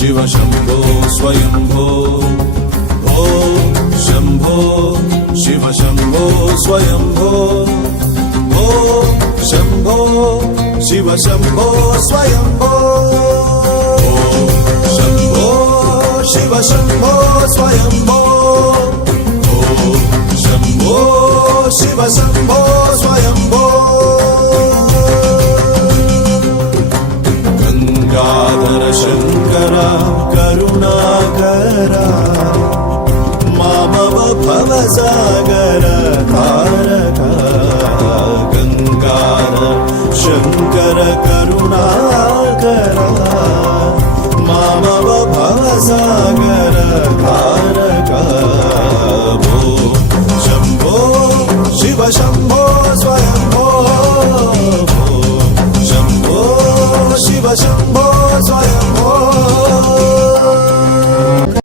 शिव शंभो स्वयंभो ओम शंभो शिव शंभो स्वयंभो ओम शंभो शिव शंभो स्वयंभो शंभो शिव शंभो स्वयंभो ओम शंभो शिव शंभो स्वयंभो गंगाधर शंकरा करुणाकरा मामव भवसागर तारका गंगाधर शंकर करुणाकरा मामव भवसागर तारका शंभो शिव शंभो स्वयंभो शंभो शिव शंभो